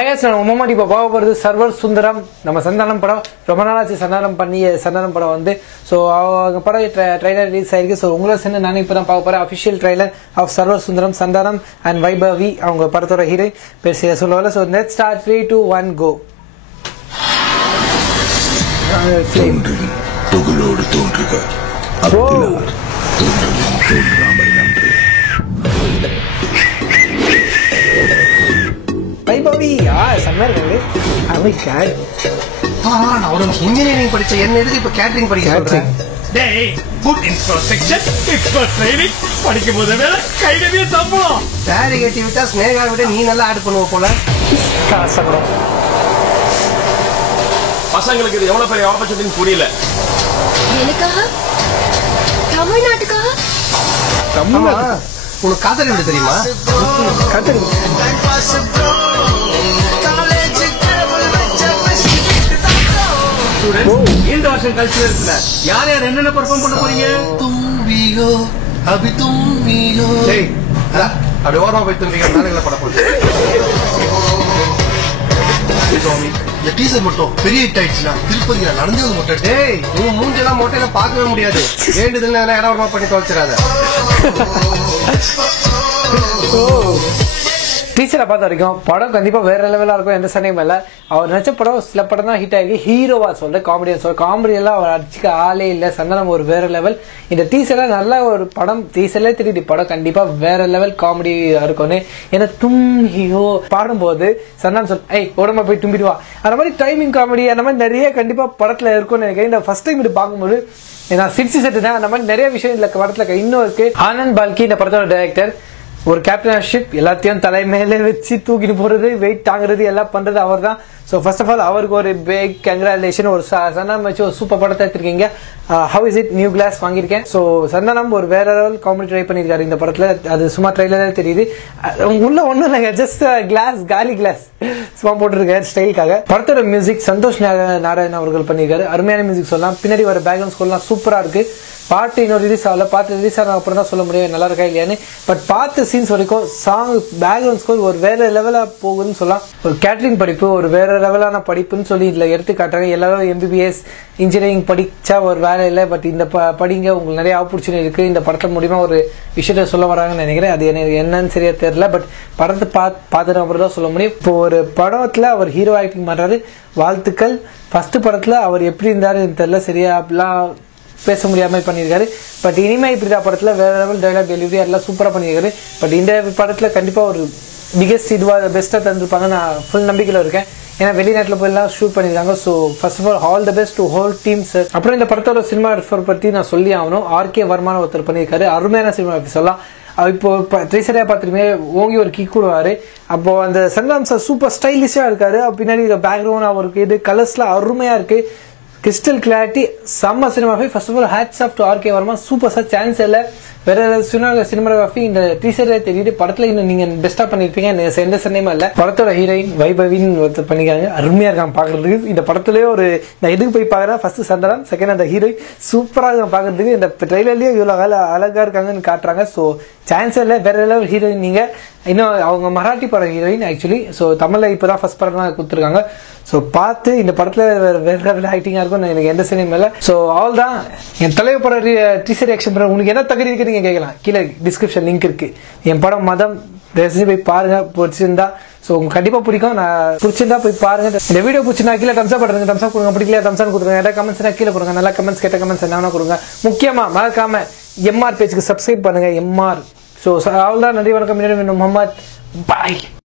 Hi guys, நான் உமாடி இப்போ பார்க்க போகிறது சர்வர் சுந்தரம் நம்ம சந்தானம் படம் ரொம்ப நாளாச்சு சந்தானம் படம் வந்து ஸோ அவங்க படம் ட்ரைலர் ரிலீஸ் ஆயிருக்கு. ஸோ உங்களை சேர்ந்து நானே இப்போ தான் பார்க்க போகிறேன் official trailer of server Sundaram Santhanam and Vaibhavi அவங்க படத்தோட ஹீரோயின் பேசிய சொல்லுவாங்க. So net start 3, 2, 1 go. புகழோடு தோன்றுக வைபவி செம்மையா இருக்காங்க. நான் ஒரு இன்ஜினியரிங் படிச்ச என்ன எதுக்கு இப்ப கேட்டரிங் படிக்க சொல்றேன்? டேய் குட் இன்ஃப்ராஸ்ட்ரக்சர் எக்ஸ்பர்ட் ட்ரைனிங் படிக்கும் போது வேற கைடவே சம்பளம் சாரி கட்டி விட்டா ஸ்னேகா விட நீ நல்லா ஆட் பண்ணுவ போல. காசப்படும் பசங்களுக்கு இது எவ்வளவு பெரிய ஆப்பர்ச்சுனிட்டின்னு புரியல. எனக்காக தமிழ்நாட்டுக்காக உனக்கு காதல் விட தெரியுமா? இந்த வருஷம் கல்ச்சுரல்ஸ்ல யார் யார் என்னென்ன பெர்ஃபார்ம் பண்ண போறீங்க? தும்பியோ அபி தும்பியோ. டேய் அப்படி ஓரமா போய் தும்பிங்க நாளைக்கு பட போகுது. இந்த டீசர் மட்டும் பெரிய ஹிட் ஆயிடுச்சுன்னா திருப்பதியில நடந்தது மொட்டை. டேய் உங்க மூஞ்செல்லாம் மொட்டையில பார்க்கவே முடியாது. வேண்டுதல் இடவரமா பண்ணி துவைச்சிடாத. டீச்சரை பார்த்த வரைக்கும் படம் கண்டிப்பாக வேற லெவலாக இருக்கும், எந்த சண்டையும் இல்லை. அவர் நினச்ச படம் சில படம் தான் ஹிட் ஆகி ஹீரோவா சொல்கிறேன், காமெடியாக சொல்கிறேன். காமெடியெல்லாம் அவர் அடிச்சுக்க ஆளே இல்லை. சந்தானம் ஒரு வேற லெவல். இந்த டீச்சரில் நல்ல ஒரு படம், டீச்சர்லேயே தெரியுது படம் கண்டிப்பாக வேற லெவல் காமெடியாக இருக்கும்னு. ஏன்னா ஹீரோ பாடும்போது சந்தானம் உடம்பு போய் தும்பிடுவா, அந்த மாதிரி டைமிங் காமெடி அந்த மாதிரி நிறைய கண்டிப்பாக படத்தில் இருக்கும்னு நினைக்கிறேன். இந்த ஃபர்ஸ்ட் டைம் இது பார்க்கும்போது நான் சிரிச்சு செட்டு தான். அந்த மாதிரி நிறைய விஷயம் இல்லை படத்தில் இன்னும் இருக்கு. ஆனந்த் பால்கி இந்த படத்தோட டைரக்டர். ஒரு கேப்டன்ஷிப் எல்லாத்தையும் தலை மேலே வச்சு தூக்கிட்டு போறது, வெயிட் தாங்குறது எல்லாம் பண்றது அவர் தான். ஸோ ஃபர்ஸ்ட் ஆஃப் ஆல் அவருக்கு ஒரு பிக் கங்க்ராச்சுலேஷன். ஒரு சந்தானம் வச்சு ஒரு சூப்பர் படத்தை எடுத்திருக்கீங்க. How is it? New glass வாங்கியிருக்கேன். ஸோ சந்தானம் ஒரு வேற லெவல் காமெடி ட்ரை பண்ணியிருக்காரு இந்த படத்துல. அது சும்மா ட்ரைலரே தெரியுது. உள்ள ஒன்றும் இல்லைங்க, ஜஸ்ட் கிளாஸ் காலி கிளாஸ் சும்மா போட்டிருக்காரு ஸ்டைலுக்காக. படத்தோட மியூசிக் சந்தோஷ் நாராயணன் அவர்கள் பண்ணியிருக்காரு. அருமையான மியூசிக் சொல்லலாம். பின்னாடி வர பேக்ரவுண்ட் ஸ்கோர்லாம் சூப்பரா இருக்கு. பாட்டு இன்னும் ரிலீஸ் ஆகல, பாட்டு ரிலீஸ் ஆன அப்புறம் தான் சொல்ல முடியும் நல்லா இருக்கா இல்லையான்னு. பட் பார்த்த சீன்ஸ் வரைக்கும் சாங் பேக்ரவுண்ட் ஸ்கோர் ஒரு வேற லெவலா போகுதுன்னு சொல்லலாம். ஒரு கேட்டரிங் படிப்பு ஒரு வேற லெவலான படிப்புன்னு சொல்லி இதுல எடுத்து காட்டுறாங்க. எல்லாரும் எம்பிபிஎஸ் இன்ஜினியரிங் படிச்சா ஒரு வேலை இல்லை, பட் இந்த படிங்க உங்களுக்கு நிறைய ஆப்பர்ச்சுனிட்டி இருக்கு. இந்த படத்தை மூலியமா ஒரு விஷயத்த சொல்ல வராங்கன்னு நினைக்கிறேன். அது எனக்கு என்னன்னு சரியா தெரியல, பட் படத்தை பார்த்துட்டு அப்புறம் தான் சொல்ல முடியும். இப்போ ஒரு படத்துல அவர் ஹீரோ ஆக்டிங் பண்றாரு, வாழ்த்துக்கள். ஃபர்ஸ்ட் படத்துல அவர் எப்படி இருந்தாரு தெரியல, சரியா அப்படிலாம் பேச முடியாமல் பண்ணியிருக்காரு. பட் இனிமே இப்படிதான் படத்தில் வேற லெவல் டைலாக் டெலிவரி எல்லாம் சூப்பராக பண்ணியிருக்காரு. பட் இந்த படத்தில் கண்டிப்பாக ஒரு பிகெஸ்ட் இதுவாக பெஸ்ட்டாக தந்துருப்பாங்க, நான் ஃபுல் நம்பிக்கையில் இருக்கேன். ஏன்னா வெளிநாட்டில் போய் எல்லாம் ஷூட் பண்ணியிருக்காங்க. So first of all the best to whole team sir. அப்புறம் இந்த படத்தோட சினிமாகிராஃபர் பற்றி நான் சொல்லி ஆகணும். ஆர்கே வர்மான ஒருத்தர் பண்ணியிருக்காரு. அருமையான சினிமாகிராஃபி சொல்லலாம். இப்போ ட்ரீசரையா பார்த்துருமே ஓங்கி ஒரு கிக் கொடுவாரு. அப்போ அந்த சந்தானம் சார் சூப்பர் ஸ்டைலிஷா இருக்காரு. பின்னாடி பேக்ரவுண்ட் அவருக்கு இது கலர்ஸ்லாம் அருமையா இருக்கு. கிறிஸ்டல் கிளாரிட்டி செம்ம cinematography. First of all hats off to RK Varma. Super sir, chance இல்லை. வேற சினிமாகிராஃபி இந்த டீசரே தெரியுது. படத்துல இன்னும் நீங்க பெஸ்டா பண்ணிருப்பீங்க, எந்த சந்தேகமும் இல்ல. படத்தோட ஹீரோயின் வைபவின்னு ஒருத்தர் பண்ணிக்காங்க. அருமையா இருக்காங்க பாக்குறதுக்கு. இந்த படத்துலயே ஒரு நான் எதுக்கு போய் பாக்குறேன், ஃபர்ஸ்ட் சந்தானம், செகண்ட் அந்த ஹீரோயின் சூப்பரா இருக்காங்க பாக்குறதுக்கு. இந்த ட்ரெய்லர்லயே இவ்வளவு அழகா இருக்காங்கன்னு காட்டுறாங்க. ஸோ சான்ஸ் இல்லை. வேற லெவல் ஹீரோயின். நீங்க இன்னும் அவங்க மராட்டி படம் ஹீரோயின் ஆக்சுவலி. ஸோ தமிழ்ல இப்பதான் ஃபர்ஸ்ட் படம் தான் கொடுத்துருக்காங்க. ஸோ பார்த்து இந்த படத்துல வேற லெவல் ஆக்டிங்கா இருக்கும், எனக்கு எந்த சினிமா இல்லை. ஸோ ஆல் தான் என் தலைவர் படம் டீசர் ரியாக்ஷன் படம். உங்களுக்கு என்ன தகுதி இருக்கு நீங்க கேட்கலாம், கீழே டிஸ்கிரிப்ஷன் லிங்க் இருக்கு. என் படம் மதம் போய் பாருங்க, பிடிச்சிருந்தா. ஸோ உங்களுக்கு கண்டிப்பா பிடிக்கும். நான் பிடிச்சிருந்தா போய் பாருங்க. இந்த வீடியோ பிடிச்சிருந்தா கீழே தம்ஸ்அப் பண்ணுங்க, தம்ஸ்அப் கொடுங்க. பிடிக்கல தம்ஸ்அப் கொடுங்க. ஏதாவது கமெண்ட்ஸ் கீழே கொடுங்க. நல்லா கமெண்ட்ஸ் கேட்ட கமெண்ட்ஸ் என்ன கொடுங்க. முக்கியமா மறக்காம எம்ஆர் பேஜுக்கு சப்ஸ்கிரைப் பண்ணுங்க. எம்ஆர். ஸோ அவ்வளோதான். நன்றி, வணக்கம். முகமது பாய்.